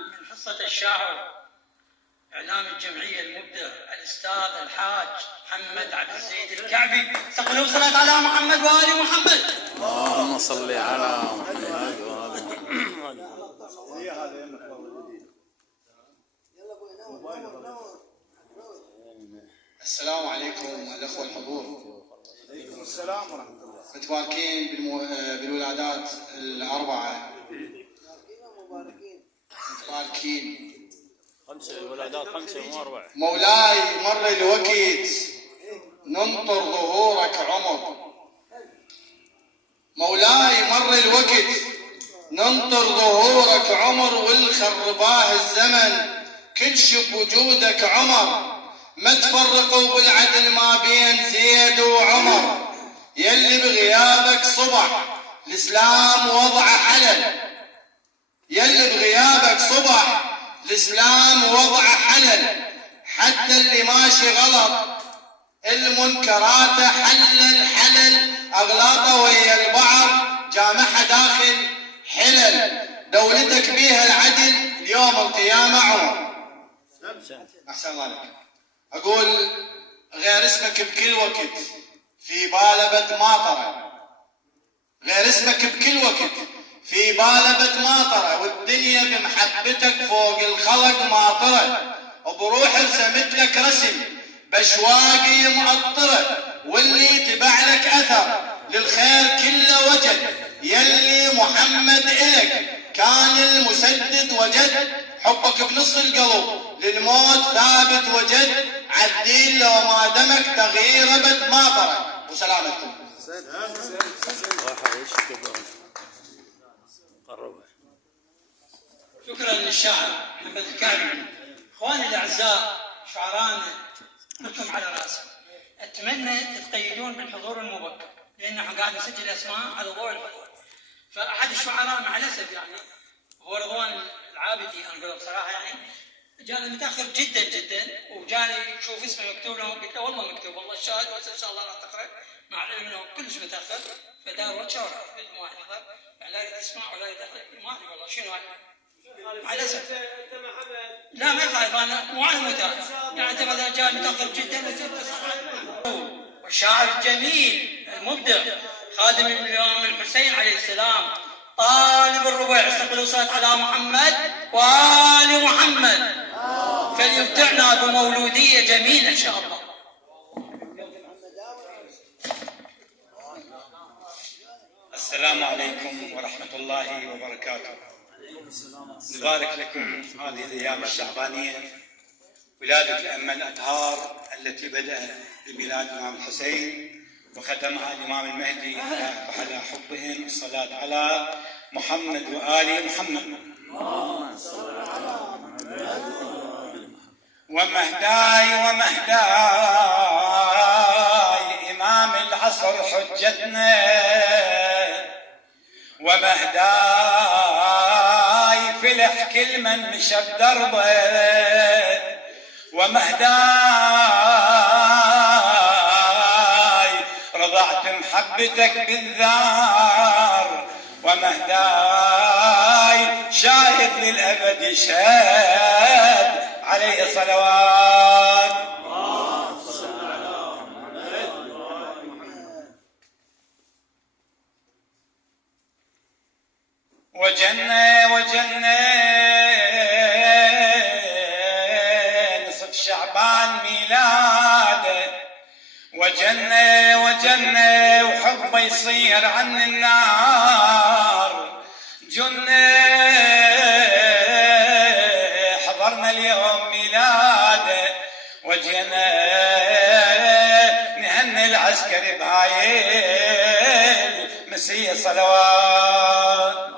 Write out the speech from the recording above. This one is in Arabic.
من حصة الشاعر إعلام الجمعية المبدع الأستاذ الحاج محمد عبد الزيد الكعبي. استقبلوا صلاة على محمد وآل محمد. اللهم صل على محمد وآل محمد. السلام عليكم الأخوة الحضور. عليكم السلام ورحمة الله. متباركين بالولادات الأربعة. متباركين. 5 ولادات 5 مو 4. مولاي مر الوقت ننطر ظهورك عمر. مولاي مر الوقت ننطر ظهورك عمر، والخرباه الزمن كل شب وجودك عمر. ما تفرقوا بالعدل ما بين زيد وعمر، يلي بغيابك صبح الإسلام وضع حلل. يلي بغيابك صبح الإسلام وضع حلل، حتى اللي ماشي غلط المنكرات حلل أغلاطه ويا البعض جامعها داخل حلل. دولتك بيها العدل اليوم القيامة عمر. أحسن الله عليك. أقول غير اسمك بكل وقت في بالبة ماطرة، غير اسمك بكل وقت في بالبة ماطرة، والدنيا بمحبتك فوق الخلق ماطرة. بروح رسمت لك رسم بشواقي مقطرة، واللي تبع لك أثر للخير كله وجد. يلي محمد إلك كان المسدد وجد، حبك بنص القلب للموت ثابت وجد. عالدين لو ما دمك تغيربت ماطرة. وسلامتكم. شكرا للشاعر محمد الكعبي. اخواني الاعزاء شعرانا كلكم على راسي، اتمنى تتقيدون بالحضور المبكر لان احنا قاعد نسجل اسماء على ضوء الحضور. فاحد الشعراء مع الاسف يعني هو رضوان العابدي، انا اقول بصراحه يعني جاني متاخر جدا جدا، وجاني شوف اسمه مكتوب له، قلت له والله مكتوب والله الشاهد، بس ان شاء الله راح تقرا مع العلم انه كلش متاخر. فدار وتشاور ما يحضر لا يريد يسمع ولا يريد ما ادري والله شنو هذا. مع الاسف لا ما يخالف، انا مو على متاخر يعني انت مثلا جاي متاخر جدا والشاعر الجميل المبدع خادم الامام الحسين عليه السلام طالب الربع. استقبلوا صلاة على محمد وآل محمد فليمتعنا بمولودية جميلة إن شاء الله. السلام عليكم ورحمة الله وبركاته. نبارك لكم هذه الأيام الشعبانية، ولادة الأئمة الأطهار التي بدأت بميلاد الإمام الحسين وختمها الإمام المهدي، على حبهم الصلاة على محمد وآل محمد. ومهداي إمام العصر حجتنا، ومهداي فلح كل من مشى بدربه، ومهداي رضعت محبتك بالذار، ومهداي شاهد للأبد يشهد عليه صلوات. وجنة نصف شعبان ميلاده، وجنة وحبه يصير عن النار جنة. حضرنا اليوم ميلاده وجينا نهني العسكري بهاي المسية صلوات.